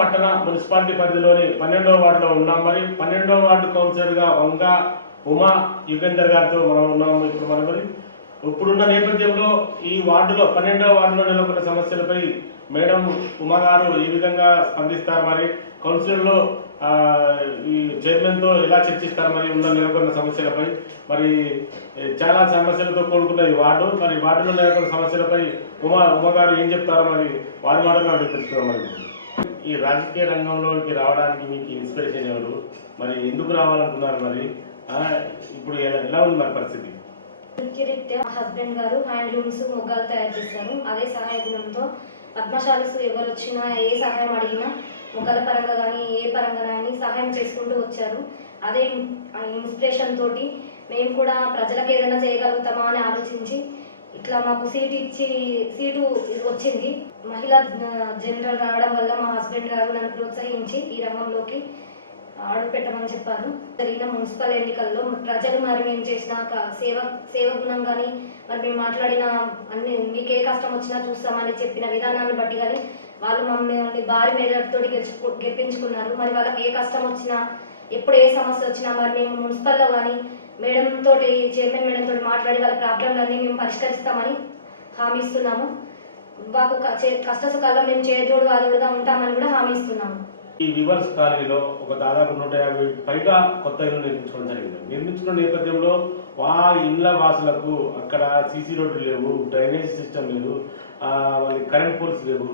పట్టణ మున్సిపాలిటీ పరిధిలోని 12వ వార్డులో ఉన్నాం. మరి 12వ వార్డు కౌన్సిలర్గా వంగ ఉమా యుగేందర్ గారితో మనం ఉన్నాము. ఇప్పుడున్న నేపథ్యంలో ఈ వార్డులో 12వ వార్డులో నెలకొన్న సమస్యలపై మేడం ఉమా గారు ఏ విధంగా స్పందిస్తారు, మరి కౌన్సిల్లో ఈ చైర్మన్తో ఎలా చర్చిస్తారు, మరి ఉన్న నెలకొన్న సమస్యలపై మరి చాలా సమస్యలతో కూడుకున్న ఈ వార్డు, మరి వార్డులో నెలకొన్న సమస్యలపై ఉమా గారు ఏం చెప్తారో మరి వారి మాటలు అడుగుతున్నాం. మరి ఈ రాజకీయ రంగంలోకి రావడానికి మీకు ఇన్స్పిరేషన్ ఎవరు, మరి ఎందుకు రావాలనుకున్నారు, మరి ఇప్పుడు ఎలా ఉంది మరి పరిస్థితి? వృత్తిరీత్యా హస్బెండ్ గారు హ్యాండ్లూమ్స్ మొగ్గాలు తయారు చేస్తారు. అదే సహాయ గుణంతో పద్మశాలీస్ ఎవరు వచ్చినా ఏ సహాయం అడిగినా మొగ్గల పరంగా కానీ ఏ పరంగా కానీ సహాయం చేసుకుంటూ వచ్చారు. అదే ఇన్స్పిరేషన్ తోటి మేము కూడా ప్రజలకు ఏదైనా చేయగలుగుతామా అని ఆలోచించి ఇట్లా మాకు సీటు వచ్చింది. మహిళా జనరల్ రావడం వల్ల మా హస్బెండ్ గారు నన్ను ప్రోత్సహించి ఈ రంగంలోకి అడుగు పెట్టమని చెప్పారు. జరిగిన మున్సిపల్ ఎన్నికల్లో ప్రజలు మరి మేము చేసిన సేవ గుణం కానీ మరి మేము మాట్లాడిన అన్ని మీకు ఏ కష్టం వచ్చినా చూస్తామని చెప్పిన విధానాన్ని బట్టి కానీ వాళ్ళు మమ్మల్ని భారీ మేడతో గెలిపించుకున్నారు. మరి వాళ్ళకి ఏ కష్టం వచ్చినా ఎప్పుడు ఏ సమస్య వచ్చినా మరి మేము మున్సిపల్లో కానీ మేడం తోటి చైర్మన్ మేడం తోటి మాట్లాడి వాళ్ళ ప్రాబ్లంలన్నీ మేము పరిష్కరిస్తామని హామీ ఇస్తున్నాము. మాకు కష్ట సుఖాల్లో మేము చేదోడు వాదోడుగా ఉంటామని కూడా హామీ ఇస్తున్నాము. ఈ వివర్స్ కాలనీలో ఒక దాదాపు 150 పైగా కొత్త ఇళ్ళు నిర్మించుకోవడం జరిగింది. నిర్మించుకున్న నేపథ్యంలో ఇళ్ళ వాసులకు అక్కడ సీసీ రోడ్లు లేవు, డ్రైనేజ్ సిస్టమ్ లేదు, వాళ్ళకి కరెంట్ పోల్స్ లేవు,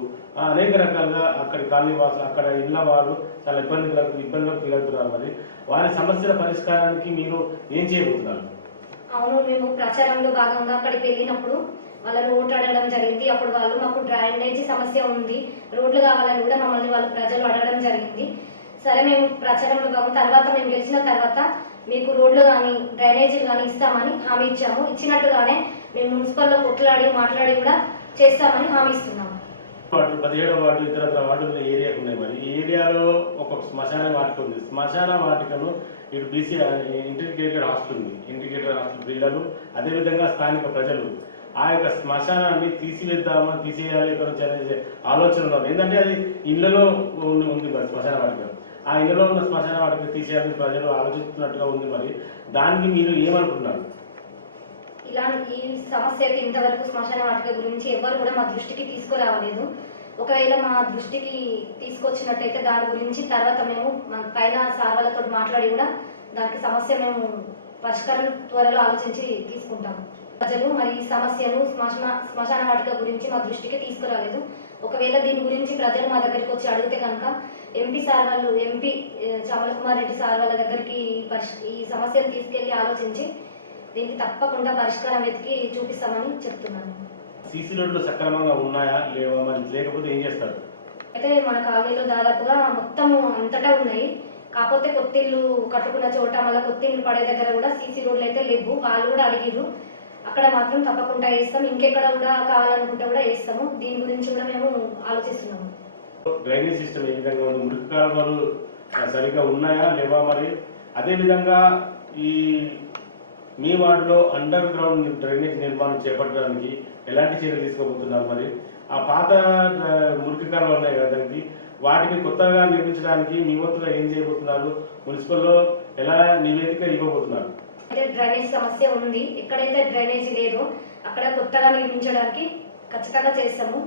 అనేక రకాలుగా అక్కడి కాలనీ వాసులు అక్కడ ఇళ్ళ వారు చాలా ఇబ్బందులకు ఫీలవుతున్నారు. మరి వారి సమస్యల పరిష్కారానికి మీరు ఏం చేయబోతున్నారు? అవును, మేము ప్రచారంలో భాగంగా అక్కడికి వెళ్ళినప్పుడు వాళ్ళని ఓటు అడగడం జరిగింది. అప్పుడు వాళ్ళు మాకు డ్రైనేజీ సమస్య ఉంది, రోడ్లు కావాలని కూడా మమ్మల్ని వాళ్ళు ప్రజలు అడగడం జరిగింది. సరే మేము ప్రచారంలో భాగం తర్వాత మేము గెలిచిన తర్వాత మీకు రోడ్లు కానీ డ్రైనేజీలు కానీ ఇస్తామని హామీ ఇచ్చాము. ఇచ్చినట్టుగానే మేము మున్సిపల్లో కొట్లాడి మాట్లాడి కూడా చేస్తామని హామీ ఇస్తున్నాము. 17వ వార్డు ఇతర వార్డుల ఏరియాకు ఉన్నాయి. మరి ఈ ఏరియాలో ఒక శ్మశాన వాటిక ఉంది. శ్మశాన వాటికను ఇటు బీసీ ఇంటిగ్రేటెడ్ హాస్పిటల్ ఉంది. ఇంటిగ్రేటెడ్ హాస్పిటల్ పిల్లలు అదేవిధంగా స్థానిక ప్రజలు ఆ యొక్క శ్మశానాన్ని తీసేయాలి అనే ఆలోచన ఉన్నారు. ఏంటంటే అది ఇళ్లలో ఉంది మరి శ్మశాన వాటిక, ఆ ఇళ్లలో ఉన్న శ్మశాన వాటిక తీసేయాలని ప్రజలు ఆలోచిస్తున్నట్టుగా ఉంది. మరి దానికి మీరు ఏమనుకుంటున్నారు? ఈ సమస్యకి ఇంతవరకు శ్మశాన వాటిక గురించి ఎవరు కూడా మా దృష్టికి తీసుకురావలేదు. ఒకవేళ మా దృష్టికి తీసుకొచ్చినట్టయితే దాని గురించి తర్వాత మేము పైన సార్వలతో మాట్లాడి కూడా దానికి సమస్య మేము పరిష్కారం త్వరలో ఆలోచించి తీసుకుంటాము. ప్రజలు మరి ఈ సమస్యను శ్మశాన వాటిక గురించి మా దృష్టికి తీసుకురాలేదు. ఒకవేళ దీని గురించి ప్రజలు మా దగ్గరికి వచ్చి అడిగితే కనుక ఎంపీ చామల కుమార్ రెడ్డి సార్ వాళ్ళ దగ్గరికి ఈ సమస్యను తీసుకెళ్లి ఆలోచించి దీనికి తప్పకుండా పరిష్కారం వెతికి చూపిస్తామని చెప్తున్నాను. సీసీ రోడ్లు సక్రమంగా ఉన్నాయా లేవా, మరి లేకపోతే ఏం చేస్తారు? అయితే మన కాలనీలో దాదాపుగా మొత్తము అంతటా ఉన్నాయి. కాకపోతే కొత్తిల్లు కట్టుకున్న చోట మళ్ళీ కొత్తిల్లు పడే దగ్గర కూడా సీసీ రోడ్లు అయితే లేవు. వాళ్ళు కూడా అడిగిరు, అక్కడ మాత్రం తప్పకుండా వేస్తాం. ఇంకెక్కడ కూడా కావాలనుకుంటే కూడా వేస్తాము. దీని గురించి కూడా మేము ఆలోచిస్తున్నాము. డ్రైనేజ్ సిస్టమ్ ఏ విధంగా ఉంది, మురికి కాలువలు సరిగా ఉన్నాయా లేవా, మరి అదేవిధంగా ఈ మీ వార్డులో అండర్ గ్రౌండ్ డ్రైనేజ్ నిర్మాణం చేపట్టడానికి ఎలాంటి చర్యలు తీసుకోబోతున్నారు? మరి ఆ పాత మురికి కాలువలు ఉన్నాయి కదా, దానికి వాటిని కొత్తగా నిర్మించడానికి మీ వంతుగా ఏం చేయబోతున్నారు? మున్సిపల్లో ఎలా నివేదిక ఇవ్వబోతున్నారు? డ్రైనేజ్ సమస్య ఉంది, ఎక్కడైతే డ్రైనేజ్ లేదో అక్కడ కొత్తగా నిర్మించడానికి ఖచ్చితంగా చేస్తాము.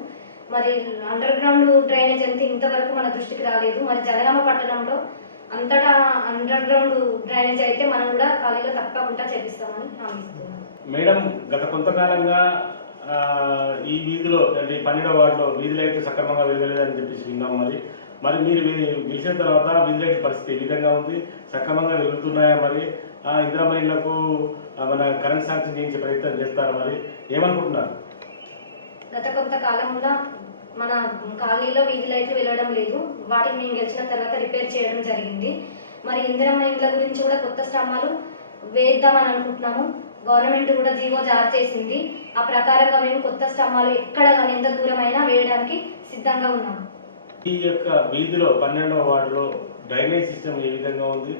మరి అండర్ గ్రౌండ్ డ్రైనేజ్ అంటే ఇంతవరకు మన దృష్టికి రాలేదు. మరి జనగామ పట్టణంలో అంతటా అండర్ గ్రౌండ్ డ్రైనేజ్ అయితే మనం కూడా కాలేజీలో తప్పకుండా చేపిస్తామని హామీ ఇస్తున్నాం. మేడం, గత కొంతకాలంగా ఈ వీధిలో అంటే 12వ వార్డులో వీధులు అయితే సక్రమంగా వెలగలేదని చెప్పేసి విన్నాం. మరి మీరు గెలిచిన తర్వాత వీధుల పరిస్థితి ఏ విధంగా ఉంది, సక్రమంగా వెలుగుతున్నాయా? మరి ఇందిరమ్మ ఇళ్లకు మన కరెంట్ శాంక్షన్ చేయించే ప్రయత్నం చేస్తారా? మరి ఏమనుకుంటున్నారు? గత కొంతకాలంలో మన కాలనీలో వీధి లైట్లు వెళ్ళడం లేదు. వాటిని మేము గెలిచిన తర్వాత రిపేర్ చేయడం జరిగింది. మరి ఇందిరమ్మ ఇండ్ల గురించి కూడా కొత్త స్తంభాలు వేద్దామని అనుకుంటున్నాము. గవర్నమెంట్ కూడా జీవో జారీ చేసింది. ఆ ప్రకారంగా మేము కొత్త స్తంభాలు ఎక్కడ కానీ ఎంత దూరమైనా వేయడానికి సిద్ధంగా ఉన్నాము. ఈ యొక్క వీధిలో 12వ వార్డులో డ్రైనేజ్ సిస్టమ్ ఏ విధంగా ఉంది,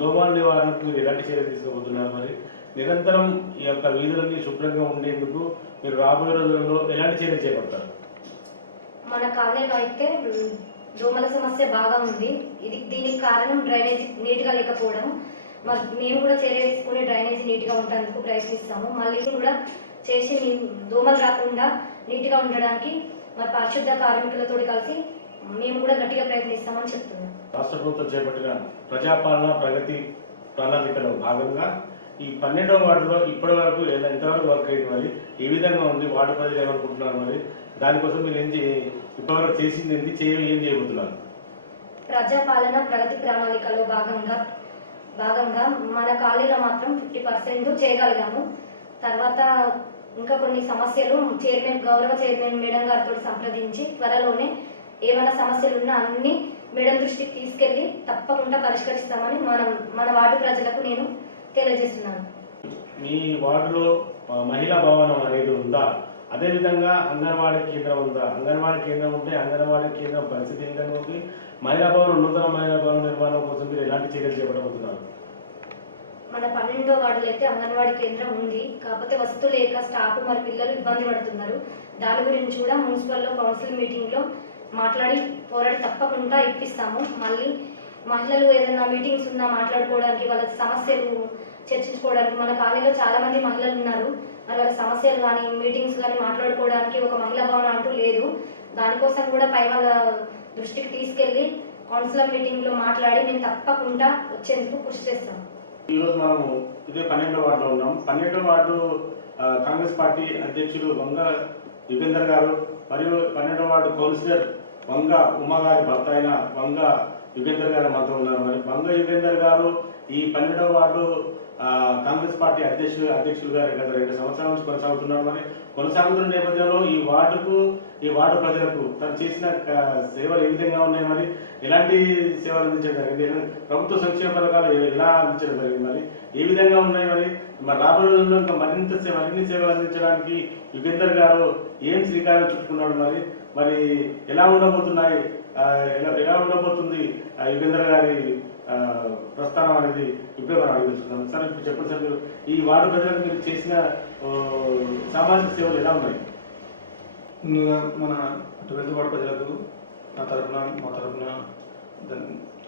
దోమల నివారణకు ఎలాంటి చర్యలు తీసుకోబోతున్నారు? మరి నిరంతరం ఈ యొక్క వీధులన్నీ శుభ్రంగా ఉండేందుకు మీరు రాబోయే రోజుల్లో ఎలాంటి చర్యలు చేపడతారు? మన కాలనీలో అయితే దోమల సమస్య బాగా ఉంది. దీనికి కారణం డ్రైనేజీ నీట్గా లేకపోవడం. మరి మేము కూడా చర్య తీసుకుని డ్రైనేజీ నీట్గా ఉండడానికి ప్రయత్నిస్తాము. మళ్ళీ కూడా చేసి దోమలు రాకుండా నీట్గా ఉండడానికి మరి పరిశుద్ధ కార్మికులతో కలిసి మేము కూడా గట్టిగా ప్రయత్నిస్తామని చెప్తున్నాం. రాష్ట్ర ప్రభుత్వం చేపట్టిన ప్రజాపాలన ప్రగతి ప్రణాళికలో భాగంగా ఈ 12వ వార్డులో ఇప్పటి వరకు ఎంతవరకు వర్క్ అయింది, మరి ఏ విధంగా ఉంది, వార్డు ప్రజలు ఏమనుకుంటున్నారు, మరి దానికోసం మీరు ఇప్పటివరకు చేసింది ఏంటి, ఏం చేయబోతున్నారు? ప్రజాపాలన ప్రగతి ప్రణాళికలో భాగంగా మన కాలనీలో మాత్రం 50% చేయగలిగాము. తర్వాత ఇంకా కొన్ని సమస్యలు గౌరవ చైర్మన్ మేడం గారితో సంప్రదించి త్వరలోనే ఏమైనా సమస్యలు ఉన్నా అన్ని మేడం దృష్టికి తీసుకెళ్లి తప్పకుండా పరిష్కరిస్తామని మన వార్డు ప్రజలకు నేను తెలియజేస్తున్నాను. మీ వార్డులో మహిళా భవనం అనేది ఉందా? అదేవిధంగా అంగన్వాడీ కేంద్రం ఉందా? అంగన్వాడీ కేంద్రం ఉంటే అంగన్వాడీ కేంద్రం పరిస్థితి ఏ విధంగా ఉంది? మహిళా భవనం, నూతన మహిళా భవన నిర్మాణం కోసం మీరు ఎలాంటి చర్యలు చేపట్టబోతున్నారు? మన 12వ వార్డులో అయితే అంగన్వాడీ కేంద్రం ఉంది. కాకపోతే వసతులు లేక స్టాఫ్ మరి పిల్లలు ఇబ్బంది పడుతున్నారు. దాని గురించి కూడా మున్సిపల్లో కౌన్సిల్ మీటింగ్లో మాట్లాడి పోరాడి తప్పకుండా ఇప్పిస్తాము. మళ్ళీ మహిళలు ఏదైనా మీటింగ్స్ ఉన్నా మాట్లాడుకోవడానికి, వాళ్ళ సమస్యలు చర్చించుకోవడానికి, మన కాలనీలో చాలా మంది మహిళలు ఉన్నారు. మరి వాళ్ళ సమస్యలు కానీ మీటింగ్స్ కానీ మాట్లాడుకోవడానికి ఒక మహిళా భవనం అంటూ లేదు. దానికోసం కూడా పై వాళ్ళ దృష్టికి తీసుకెళ్లి కౌన్సిలర్ మీటింగ్లో మాట్లాడి మేము తప్పకుండా వచ్చేందుకు కృషి చేస్తాం. ఈరోజు మనము ఇదే 12వ వార్డులో ఉన్నాం. 12వ వార్డు కాంగ్రెస్ పార్టీ అధ్యక్షులు వంగ యుగేందర్ గారు మరియు 12వ వార్డు కౌన్సిలర్ వంగ ఉమా గారి భర్త అయిన వంగ యుగేందర్ గారు మనతో ఉన్నారు. మరి వంగ యుగేందర్ గారు ఈ 12వ వార్డు కాంగ్రెస్ పార్టీ అధ్యక్షులుగా గత 2 సంవత్సరాల నుంచి కొనసాగుతున్నారు. మరి కొనసాగుతున్న నేపథ్యంలో ఈ వార్డు ప్రజలకు తను చేసిన సేవలు ఏ విధంగా ఉన్నాయి, మరి ఎలాంటి సేవలు అందించడం జరిగింది, ప్రభుత్వ సంక్షేమ పథకాలు ఎలా అందించడం జరిగింది, మరి ఏ విధంగా ఉన్నాయి, మరి రాబోయే రోజుల్లో ఇంకా మరిన్ని సేవలు అందించడానికి యుగేందర్ గారు ఏం శ్రీకారం చుట్టుకున్నాడు, మరి ఎలా ఉండబోతున్నాయి, ఎలా ఉండబోతుంది యుగేందర్ గారి ప్రస్థానం అనేది ఇప్పుడే మనం అడిగిస్తున్నాం. సార్ ఇప్పుడు చెప్పండి సార్, మీరు ఈ వార్డు ప్రజలకు మీరు చేసిన సామాజిక సేవలు ఎలా ఉన్నాయి? ముందుగా మన 12వ వార్డు ప్రజలకు మా తరఫున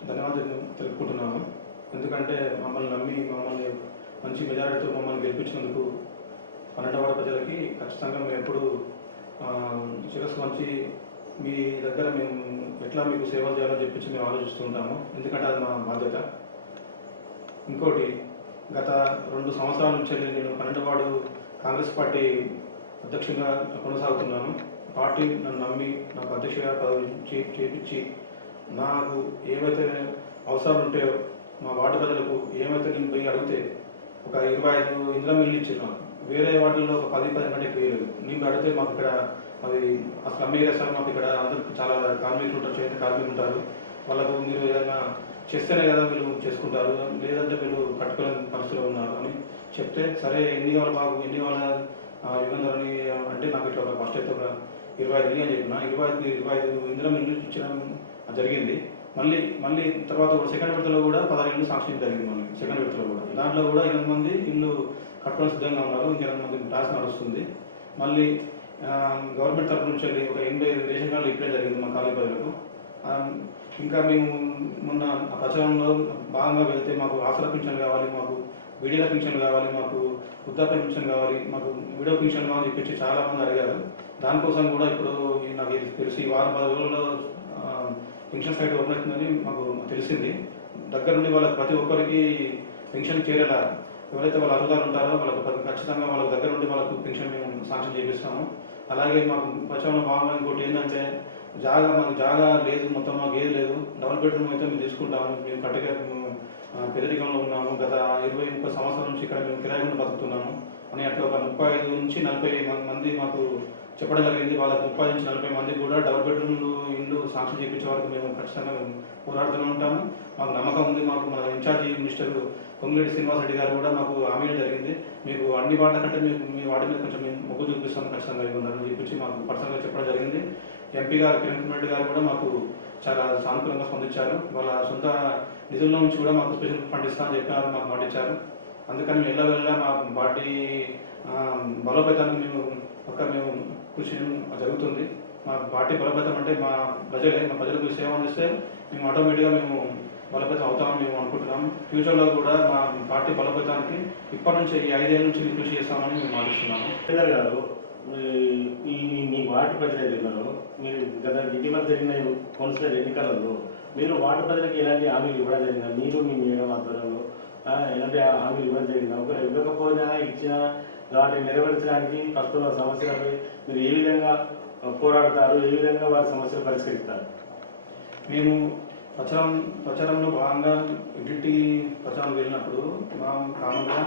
ధన్యవాదాలు తెలుపుకుంటున్నాము. ఎందుకంటే మమ్మల్ని మంచి మెజారిటీతో మమ్మల్ని గెలిపించినందుకు 12వ వార్డు ప్రజలకి ఖచ్చితంగా మేము ఎప్పుడు శిరస్సు మంచి మీ దగ్గర మేము ఎట్లా మీకు సేవలు చేయాలని చెప్పి మేము ఆలోచిస్తుంటాము. ఎందుకంటే అది మా బాధ్యత. ఇంకోటి, గత 2 సంవత్సరాల నుంచి నేను 12వ వార్డు కాంగ్రెస్ పార్టీ అధ్యక్షుడిగా కొనసాగుతున్నాను. పార్టీ నన్ను నమ్మి నాకు అధ్యక్షుడిగా పదవి చేపించి నాకు ఏవైతే అవసరాలు ఉంటాయో మా వార్డు ప్రజలకు ఏమైతే నేను పోయి అడిగితే ఒక 25 ఇందిరా మిల్లు ఇచ్చాను. వేరే వార్డుల్లో ఒక 10 కంటే వేయలేదు. నేను అడిగితే మాకు ఇక్కడ అది అసలు అమ్మేరే సార్, మాకు ఇక్కడ అందరికి చాలా కార్మికులు ఉంటారు, చేతి కార్మికులు ఉంటారు, వాళ్ళకు మీరు ఏదైనా చేస్తేనే కదా వీళ్ళు చేసుకుంటారు, లేదంటే వీళ్ళు కట్టుకోలేని పరిస్థితిలో ఉన్నారు అని చెప్తే, సరే ఎన్ని కావాలి బాబు, ఎన్ని కావాలి యుగంధర్ అని అంటే నాకు ఇట్లా ఒక ఫస్ట్ అయితే ఒక 25 అని చెప్పిన 25 ఇందిరా మిల్లు ఇచ్చడం జరిగింది. మళ్ళీ తర్వాత సెకండ్ విడతలో కూడా 16 ఇళ్ళు శాంక్షన్ జరిగింది. మళ్ళీ సెకండ్ విడతలో కూడా దాంట్లో కూడా 8 మంది ఇల్లు కట్టుకోవడం సిద్ధంగా ఉన్నారు. ఇంక 8 మంది క్లాస్ నడుస్తుంది. మళ్ళీ గవర్నమెంట్ తరఫు నుంచి ఒక 80 రేషన్ కార్డులు ఇప్పుడే జరిగింది మా కాలేజీ ప్రజలకు. ఇంకా మేము మొన్న ఆ ప్రచారంలో భాగంగా వెళ్తే మాకు ఆసరా పింఛన్ కావాలి, మాకు విడిగా పింఛన్ కావాలి, మాకు వృద్ధాప్య పింఛన్ కావాలి, మాకు విడో పింఛన్ కావాలని చెప్పి చాలా మంది అడిగారు. దానికోసం కూడా ఇప్పుడు నాకు తెలిసి ఈ వారం 10 రోజుల్లో పెన్షన్ సైట్ ఓపెన్ అవుతుందని మాకు తెలిసింది. దగ్గర నుండి వాళ్ళకి ప్రతి ఒక్కరికి పెన్షన్ చేరేలా ఎవరైతే వాళ్ళ అర్హతలు ఉంటారో వాళ్ళకు ఖచ్చితంగా వాళ్ళ దగ్గర నుండి వాళ్ళకు పెన్షన్ మేము శాంక్షన్ చేపిస్తాము. అలాగే మాకు ప్రచారంలో భాగంగా ఇంకోటి ఏంటంటే మాకు జాగా లేదు, మొత్తం మాకు ఏది లేదు. డబుల్ బెడ్రూమ్ అయితే మేము తీసుకుంటాము. మేము కట్టగా పేదరికంలో ఉన్నాము. గత 20-30 సంవత్సరాల నుంచి ఇక్కడ మేము కిరాయికుండా బతుకుతున్నాము అని అట్లా ఒక 35 నుంచి 40 మంది మాకు చెప్పడం జరిగింది. వాళ్ళకి 30 నుంచి 40 మంది కూడా డబుల్ బెడ్రూమ్లు ఇల్లు శాంక్షన్ చేయించే వరకు మేము ఖచ్చితంగా పోరాడుతూనే ఉంటాము. మాకు నమ్మకం ఉంది. మాకు మన ఇన్ఛార్జి మినిస్టర్ పొంగిరెడ్డి శ్రీనివాస్ రెడ్డి గారు కూడా మాకు హామీ జరిగింది, మీకు అన్ని వార్డుల కంటే మీకు మీ వార్డు మీద కొంచెం మేము మొగ్గు చూపిస్తాము ఖచ్చితంగా ఇవ్వాలని చెప్పి మాకు పర్సనల్గా చెప్పడం జరిగింది. ఎంపీ గారు కిరణ్ కుమార్ రెడ్డి గారు కూడా మాకు చాలా సానుకూలంగా స్పందించారు. వాళ్ళ సొంత నిధుల్లో నుంచి కూడా మాకు స్పెషల్ ఫండ్ ఇస్తామని చెప్పినారు, మాకు మాట ఇచ్చారు. అందుకని మేము వెళ్ళ మా పార్టీ బలోపేతానికి మేము కృషి జరుగుతుంది. మా పార్టీ బలోపేతం అంటే మా ప్రజలకు సేవ అందిస్తే మేము ఆటోమేటిక్గా మేము బలోపేతం అవుతామని మేము అనుకుంటున్నాం. ఫ్యూచర్లో కూడా మా పార్టీ బలోపేతానికి ఇప్పటి నుంచి ఈ 5 ఏళ్ళ నుంచి కృషి చేస్తామని మేము భావిస్తున్నాము. కేందర్ గారు, మీ వార్డు ప్రజలు ఉన్నారు, మీరు గత ఇటీవల జరిగిన కౌన్సిలర్ ఎన్నికలలో మీరు వార్డు ప్రజలకు ఎలాంటి హామీలు ఇవ్వడం జరిగిందా? మీరు మీ మేడం ఆధ్వర్యంలో ఎలాంటి హామీలు ఇవ్వడం జరిగిందా? ఒకవేళ ఇవ్వకపోయినా ఇచ్చినా వాటిని నెరవేర్చడానికి ప్రస్తుత సమస్యలపై మీరు ఏ విధంగా పోరాడతారు, ఏ విధంగా వారి సమస్యలు పరిష్కరిస్తారు? మేము ప్రచారంలో భాగంగా ఇంటింటి ప్రచారం వెళ్ళినప్పుడు మా కామన్గా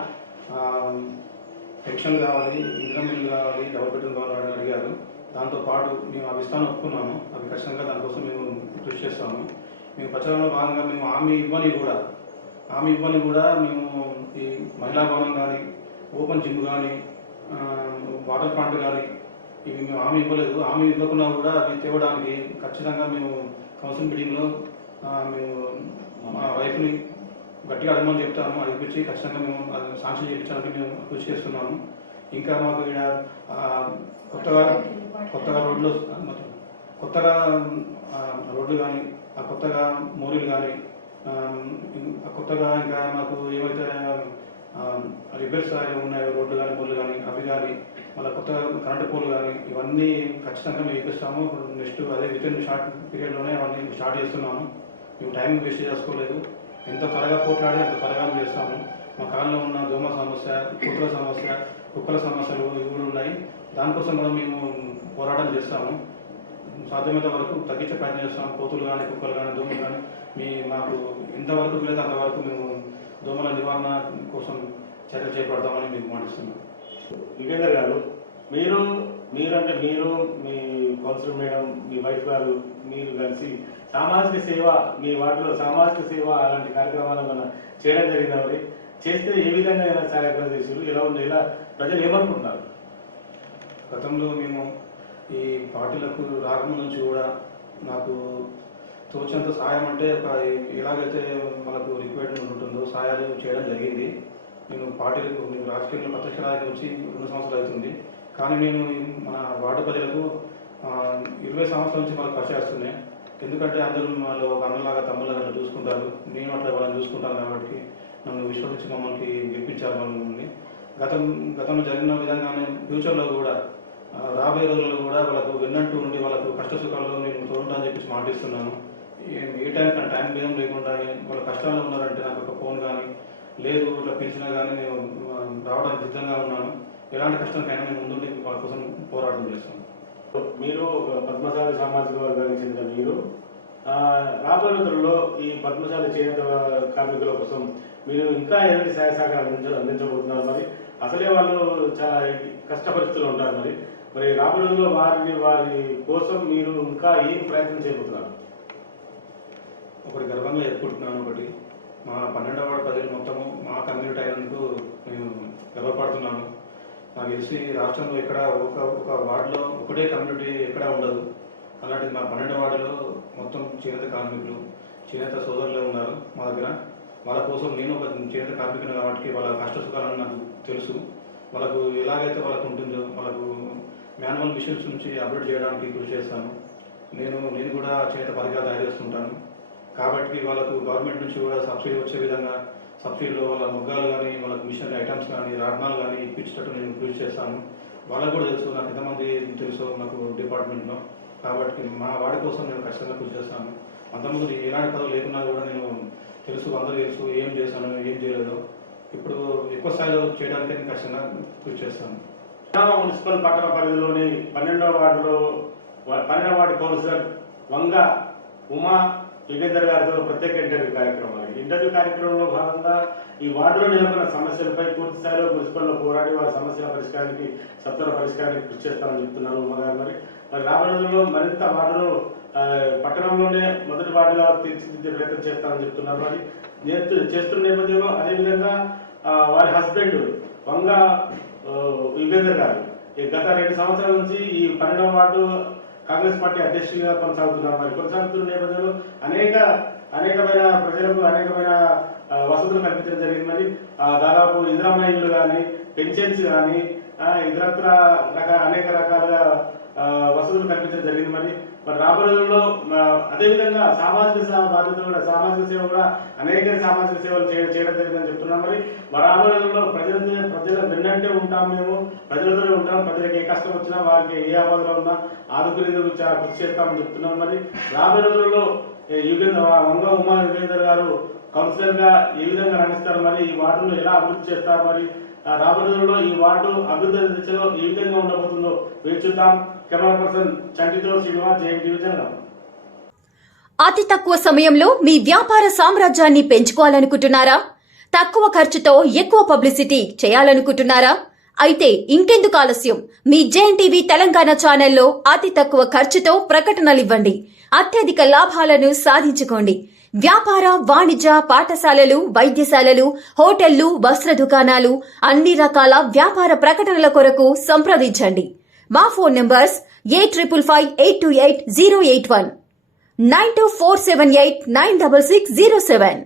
పెన్షన్ కావాలి, ఇంద్రం బిల్లు కావాలి, డబుల్ బెడ్రూమ్ కావాలని అడిగారు. దాంతోపాటు మేము అవి ఇస్తాను ఒప్పుకున్నాము. అవి ఖచ్చితంగా దానికోసం మేము కృషి చేస్తాము. మేము ప్రచారంలో భాగంగా మేము హామీ ఇవ్వని కూడా మేము ఈ మహిళా భవనం కానీ, ఓపెన్ జిమ్ కానీ, వాటర్ ప్లాంట్ కానీ ఇవి మేము హామీ ఇవ్వలేదు. హామీ ఇవ్వకుండా కూడా అవి తేవడానికి ఖచ్చితంగా మేము కౌన్సిల్ మీటింగ్లో మేము మా వైఫ్ని గట్టిగా అడగమని చెప్తాము. అది ఇప్పించి ఖచ్చితంగా మేము అది శాంక్షన్ చేయించడానికి మేము కృషి చేస్తున్నాము. ఇంకా మాకు ఇక్కడ కొత్తగా రోడ్లు కానీ, కొత్తగా మోరీలు కానీ, కొత్తగా ఇంకా మాకు ఏవైతే రిపేర్స్ ఉన్నాయో రోడ్లు కానీ, మోరీలు కానీ, అవి కానీ, మళ్ళీ కొత్తగా కరెంటు పోలు కానీ ఇవన్నీ ఖచ్చితంగా మేము ఇప్పిస్తాము. ఇప్పుడు నెక్స్ట్ అదే వితిన్ షార్ట్ పీరియడ్లోనే అవన్నీ స్టార్ట్ చేస్తున్నాము. మేము టైం వేస్ట్ చేసుకోలేదు. ఎంత త్వరగా పోట్లాడి అంత త్వరగా చేస్తాము. మా కాలంలో ఉన్న దోమ సమస్య, కుక్కల సమస్య, కుక్కల సమస్యలు ఇవి కూడా ఉన్నాయి. దానికోసం కూడా మేము పోరాటం చేస్తాము. సాధ్యమైనంత వరకు తగ్గించే ప్రయత్నం చేస్తాము. కోతులు కానీ, కుక్కలు కానీ, దోమలు కానీ మాకు ఎంతవరకు వీలైతే అంతవరకు మేము దోమల నివారణ కోసం చర్యలు చేపడతామని మీకు మాటిస్తున్నాం. యుగేందర్ గారు, మీరు మీ కౌన్సిలర్ మేడం, మీ వైఫ్ గారు, మీరు కలిసి సామాజిక సేవ, మీ వార్డులో సామాజిక సేవ అలాంటి కార్యక్రమాలను మనం చేయడం జరిగిందా? మరి చేస్తే ఏ విధంగా సహాయపడ చేసారు? ఎలా ఉంది? ఇలా ప్రజలు ఏమనుకుంటున్నారు? గతంలో మేము ఈ పార్టీలకు రాకముందు నుంచి కూడా నాకు తోచినంత సహాయం అంటే ఎలాగైతే మనకు రిక్వైర్మెంట్ ఉంటుందో సహాయాలు చేయడం జరిగింది. నేను రాజకీయంలో ప్రత్యక్ష రాజకీయం వచ్చి 2 సంవత్సరాలు అవుతుంది. కానీ నేను మన వార్డు ప్రజలకు 20 సంవత్సరాల నుంచి మనకు ఖర్చు చేస్తున్నాయి. ఎందుకంటే అందరూ వాళ్ళు ఒక అన్నలాగా తమ్ముళ్ళగా అట్లా చూసుకుంటారు. నేను అట్లా వాళ్ళని చూసుకుంటాను కాబట్టి నన్ను విశ్వసించి మమ్మల్ని గెలిపించారు వాళ్ళని. గతంలో జరిగిన విధంగానే ఫ్యూచర్లో కూడా రాబోయే రోజుల్లో కూడా వాళ్ళకు వెన్నంటూ ఉండి వాళ్ళకు కష్ట సుఖాల్లో నేను తోడుంటా అని చెప్పేసి మాటిస్తున్నాను. ఏ టైం భేదం లేకుండా వాళ్ళ కష్టాల్లో ఉన్నారంటే నాకు ఒక ఫోన్ కానీ లేదు ఇట్లా పిలిచినా కానీ నేను రావడానికి సిద్ధంగా ఉన్నాను. ఎలాంటి కష్టానికైనా నేను ముందుండి వాళ్ళ కోసం పోరాటం చేస్తాను. మీరు పద్మశాలి సామాజిక వర్గానికి చెందిన మీరు రాబోయే రోజుల్లో ఈ పద్మశాలి చేనేత కార్మికుల కోసం మీరు ఇంకా ఎలాంటి సహాయ సహకారాలు అందించబోతున్నారు? మరి అసలే వాళ్ళు చాలా కష్ట పరిస్థితుల్లో ఉంటారు. మరి రాబోయే రోజుల్లో వారి కోసం మీరు ఇంకా ఏం ప్రయత్నం చేయబోతున్నారు? ఒకటి గర్వంగా చెప్పుకుంటున్నాను. మా 12వ వార్డు ప్రజలు మొత్తము మా కమ్యూనిటీ అయినందుకు మేము గర్వపడుతున్నాను. నాకు తెలిసి రాష్ట్రంలో ఇక్కడ ఒక వార్డులో ఒకటే కమ్యూనిటీ ఎక్కడ ఉండదు. అలాంటిది మా 12వ వార్డులో మొత్తం చేనేత కార్మికులు, చేనేత సోదరులే ఉన్నారు మా దగ్గర. వాళ్ళ కోసం నేను ఒక చేనేత కార్మికుని కాబట్టి వాళ్ళ కష్ట సుఖాలను నాకు తెలుసు. వాళ్ళకు ఎలాగైతే వాళ్ళకు ఉంటుందో వాళ్ళకు మాన్యువల్ మిషన్స్ నుంచి అప్డేట్ చేయడానికి కృషి చేస్తాను. నేను కూడా చేనేత పరికరాలు తయారు చేస్తుంటాను. కాబట్టి వాళ్ళకు గవర్నమెంట్ నుంచి కూడా సబ్సిడీ వచ్చే విధంగా సబ్సిడీలో వాళ్ళ మొగ్గాలు కానీ, వాళ్ళకు మిషనరీ ఐటమ్స్ కానీ, రత్నాలు కానీ ఇప్పించేటట్టు నేను కృషి చేస్తాను. వాళ్ళకు కూడా తెలుసు నాకు ఎంతమంది తెలుసు నాకు డిపార్ట్మెంట్లో. కాబట్టి మా వాడి కోసం నేను ఖచ్చితంగా కృషి చేస్తాను. అంతకుముందు ఎలాంటి పదవులు లేకున్నా కూడా నేను అందరూ తెలుసు ఏం చేశాను ఏం చేయలేదో. ఇప్పుడు ఎక్కువ స్థాయిలో చేయడానికి నేను ఖచ్చితంగా కృషి చేస్తాను. మున్సిపల్ పట్టణ పరిధిలోని 12వ వార్డు కౌన్సిలర్ వంగ ఉమా యుగేందర్ గారితో ప్రత్యేక ఇంటర్వ్యూ కార్యక్రమంలో భాగంగా ఈ వార్డులో నెలకొన్న సమస్యలపై పూర్తి స్థాయిలో మున్సిపల్లో పోరాడి వారి సమస్యల పరిష్కారానికి సత్వర పరిష్కారానికి కృషి చేస్తామని చెప్తున్నారు ఉమా గారు. మరి రాబోయే రోజుల్లో మరింత వార్డును పట్టణంలోనే మొదటి వార్డుగా తీర్చిదిద్దే ప్రయత్నం చేస్తామని చెప్తున్నారు. మరి చేస్తున్న నేపథ్యంలో అదేవిధంగా వారి హస్బెండ్ వంగ యుగేందర్ గారు గత 2 సంవత్సరాల నుంచి ఈ 12వ వార్డు కాంగ్రెస్ పార్టీ అధ్యక్షుడిగా కొనసాగుతున్నారు. మరి కొనసాగుతున్న నేపథ్యంలో అనేకమైన ప్రజలకు అనేకమైన వసతులు కల్పించడం జరిగింది. మరి దాదాపు ఇందిరమ్మ ఇళ్ళు కానీ, పెన్షన్స్ కానీ, ఇతరత్ర అనేక రకాలుగా వసతులు కల్పించడం జరిగింది. మరి రాబోయే రోజుల్లో అదేవిధంగా సామాజిక సేవ బాధ్యత కూడా అనేక సామాజిక సేవలు చేయడం జరిగిందని చెప్తున్నాం. మరి రాబోయే రోజుల్లో ప్రజల వెన్నంటే ఉంటాం, మేము ప్రజలతోనే ఉంటాం. ప్రజలకు ఏ కష్టం వచ్చినా, వారికి ఏ ఆపదలో ఉన్నా ఆదుకునేందుకు చాలా కృషి చేస్తామని చెప్తున్నాం. మరి రాబోయే రోజుల్లో వంగ ఉమా యుగేందర్ గారు కౌన్సిలర్ గా ఏ విధంగా రాణిస్తారు, మరి ఈ వార్డును ఎలా అభివృద్ధి చేస్తారు, మరి రాబోయే రోజుల్లో ఈ వార్డు అభివృద్ధి దిశలో ఏ విధంగా ఉండబోతుందో వేచి చూద్దాం. కెమెరా పర్సన్ చంటితో శ్రీనివాస్, జేఎన్టీవీ జనగాం. అతి తక్కువ సమయంలో మీ వ్యాపార సామ్రాజ్యాన్ని పెంచుకోవాలనుకుంటున్నారా? తక్కువ ఖర్చుతో ఎక్కువ పబ్లిసిటీ చేయాలనుకుంటున్నారా? అయితే ఇంకెందుకు ఆలస్యం? మీ జేఎన్టీవీ తెలంగాణ ఛానల్లో అతి తక్కువ ఖర్చుతో ప్రకటనలివ్వండి. అత్యధిక లాభాలను సాధించుకోండి. వ్యాపార, వాణిజ్య, పాఠశాలలు, వైద్యశాలలు, హోటళ్లు, వస్త్ర దుకాణాలు, అన్ని రకాల వ్యాపార ప్రకటనల కొరకు సంప్రదించండి. మా ఫోన్ నంబర్స్ 8558288081 9247896607.